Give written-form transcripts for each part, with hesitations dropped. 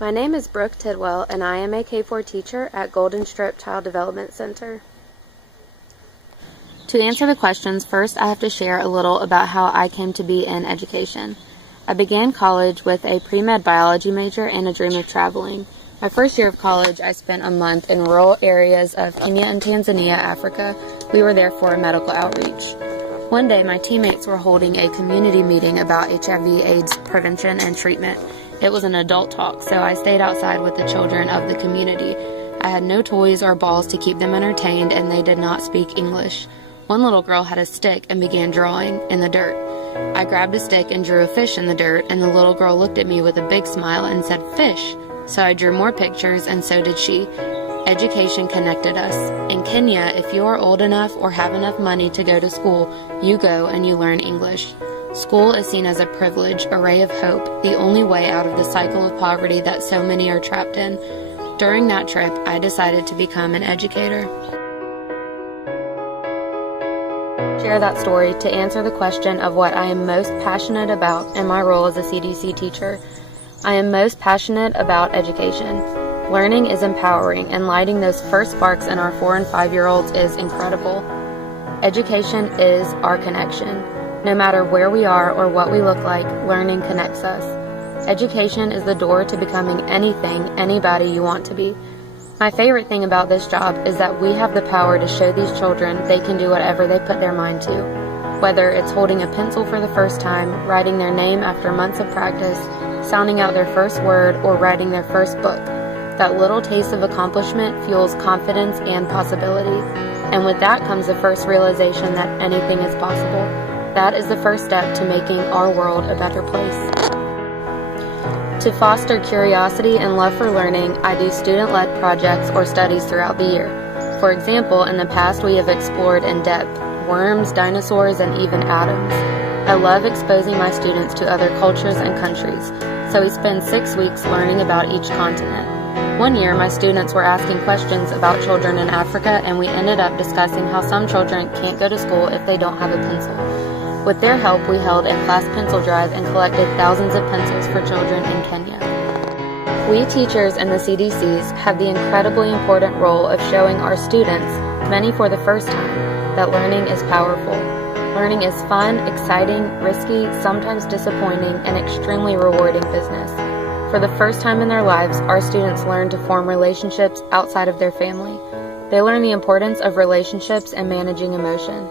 My name is Brooke Tidwell, and I am a K-4 teacher at Golden Strip Child Development Center. To answer the questions, first I have to share a little about how I came to be in education. I began college with a pre-med biology major and a dream of traveling. My first year of college, I spent a month in rural areas of Kenya and Tanzania, Africa. We were there for medical outreach. One day, my teammates were holding a community meeting about HIV/AIDS prevention and treatment. It was an adult talk, so I stayed outside with the children of the community. I had no toys or balls to keep them entertained, and they did not speak English. One little girl had a stick and began drawing in the dirt. I grabbed a stick and drew a fish in the dirt, and the little girl looked at me with a big smile and said, "Fish." So I drew more pictures, and so did she. Education connected us. In Kenya, if you are old enough or have enough money to go to school, you go and you learn English. School is seen as a privilege, a ray of hope, the only way out of the cycle of poverty that so many are trapped in. During that trip, I decided to become an educator. Share that story to answer the question of what I am most passionate about in my role as a CDC teacher. I am most passionate about education. Learning is empowering, and lighting those first sparks in our 4- and 5-year-olds is incredible. Education is our connection. No matter where we are or what we look like, learning connects us. Education is the door to becoming anything, anybody you want to be. My favorite thing about this job is that we have the power to show these children they can do whatever they put their mind to. Whether it's holding a pencil for the first time, writing their name after months of practice, sounding out their first word, or writing their first book. That little taste of accomplishment fuels confidence and possibility. And with that comes the first realization that anything is possible. That is the first step to making our world a better place. To foster curiosity and love for learning, I do student-led projects or studies throughout the year. For example, in the past we have explored in depth worms, dinosaurs, and even atoms. I love exposing my students to other cultures and countries, so we spend 6 weeks learning about each continent. One year, my students were asking questions about children in Africa, and we ended up discussing how some children can't go to school if they don't have a pencil. With their help, we held a class pencil drive and collected thousands of pencils for children in Kenya. We teachers and the CDCs have the incredibly important role of showing our students, many for the first time, that learning is powerful. Learning is fun, exciting, risky, sometimes disappointing, and extremely rewarding business. For the first time in their lives, our students learn to form relationships outside of their family. They learn the importance of relationships and managing emotion.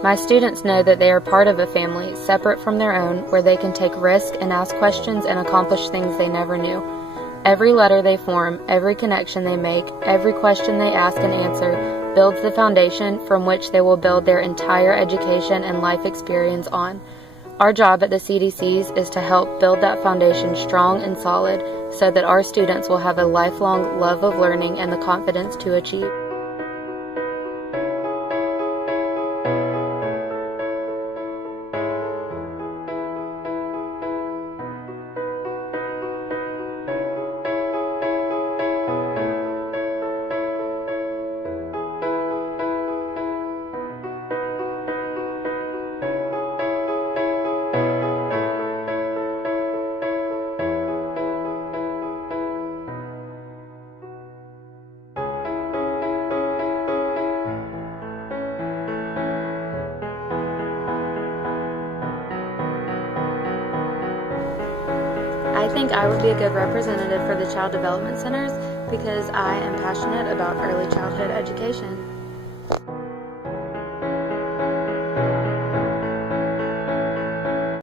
My students know that they are part of a family separate from their own, where they can take risks and ask questions and accomplish things they never knew. Every letter they form, every connection they make, every question they ask and answer builds the foundation from which they will build their entire education and life experience on. Our job at the CDCs is to help build that foundation strong and solid so that our students will have a lifelong love of learning and the confidence to achieve. I think I would be a good representative for the Child Development Centers because I am passionate about early childhood education.